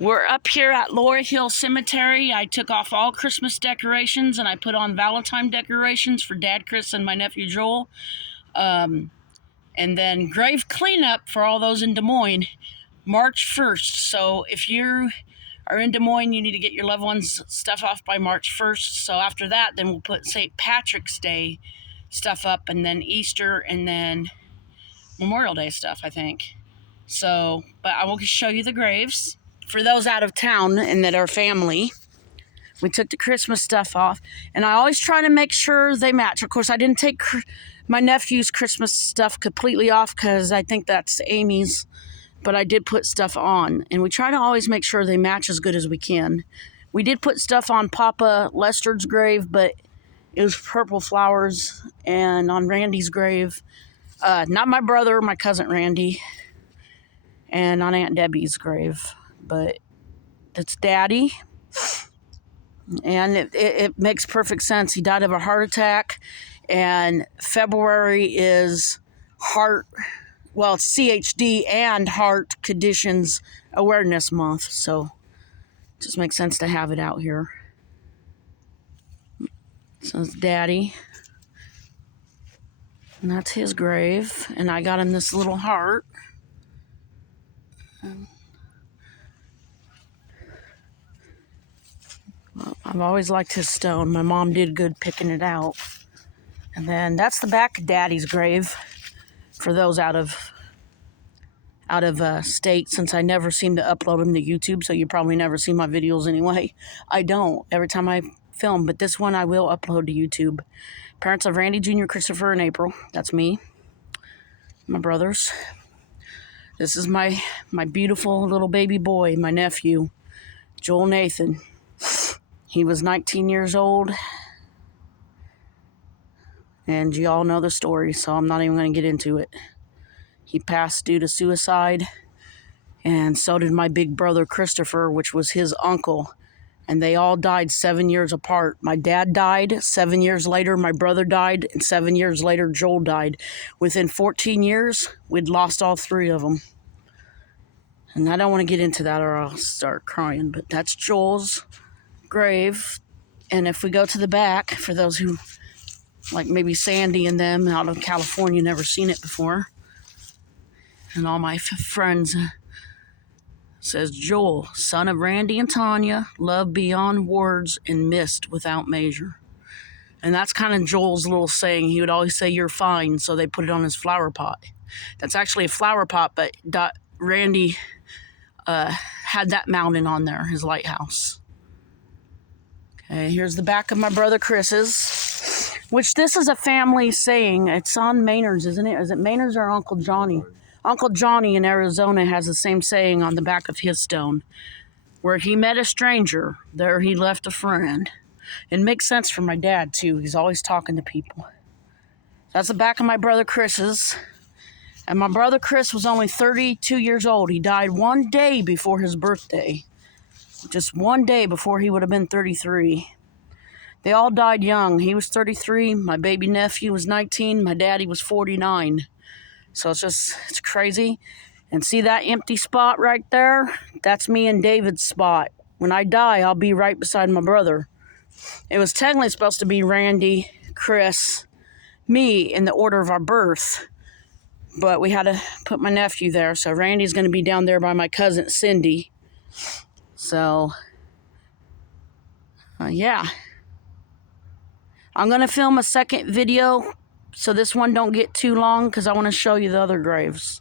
We're up here at Laurel Hill Cemetery. I took off all Christmas decorations and I put on Valentine decorations for Dad Chris and my nephew Joel. And then grave cleanup for all those in Des Moines, March 1st. So if you are in Des Moines, you need to get your loved ones' stuff off by March 1st. So after that, then we'll put St. Patrick's Day stuff up, and then Easter, and then Memorial Day stuff, I think. So, but I will show you the graves. For those out of town and that are family, we took the Christmas stuff off, and I always try to make sure they match. Of course, I didn't take my nephew's Christmas stuff completely off because I think that's Amy's, but I did put stuff on, and we try to always make sure they match as good as we can. We did put stuff on Papa Lester's grave, but it was purple flowers, and on Randy's grave, not my brother, my cousin Randy, and on Aunt Debbie's grave. But it's Daddy, and it makes perfect sense. He died of a heart attack, and February is it's CHD and Heart Conditions Awareness Month, so it just makes sense to have it out here. So it's Daddy, and that's his grave, and I got him this little heart. I've always liked his stone. My mom did good picking it out. And then that's the back of Daddy's grave for those out of state, since I never seem to upload them to YouTube, so you probably never see my videos anyway. I don't every time I film, but this one I will upload to YouTube. Parents of Randy Jr., Christopher, and April. That's me. My brothers. This is my beautiful little baby boy, my nephew, Joel Nathan. He was 19 years old, and you all know the story, so I'm not even going to get into it. He passed due to suicide, and so did my big brother Christopher, which was his uncle, and they all died 7 years apart. My dad died 7 years later, my brother died, and 7 years later Joel died. Within 14 years, we'd lost all three of them. And I don't want to get into that or I'll start crying, but that's Joel's grave. And if we go to the back, for those who, like maybe Sandy and them out of California, never seen it before, and all my friends, says Joel, son of Randy and Tanya, love beyond words and missed without measure. And that's kind of Joel's little saying. He would always say, "You're fine," so they put it on his flower pot. That's actually a flower pot, but Randy had that mounted on there, his lighthouse. Okay, here's the back of my brother Chris's, which this is a family saying. It's on Maynard's, isn't it? Is it Maynard's or Uncle Johnny? Uncle Johnny in Arizona has the same saying on the back of his stone. Where he met a stranger, there he left a friend. It makes sense for my dad, too. He's always talking to people. That's the back of my brother Chris's. And my brother Chris was only 32 years old. He died one day before his birthday. Just one day before he would have been 33. They all died young. He was 33. My baby nephew was 19. My daddy was 49. So it's crazy. And see that empty spot right there? That's me and David's spot. When I die, I'll be right beside my brother. It was technically supposed to be Randy, Chris, me in the order of our birth. But we had to put my nephew there. So Randy's going to be down there by my cousin Cindy. So, yeah. I'm going to film a second video so this one don't get too long because I want to show you the other graves.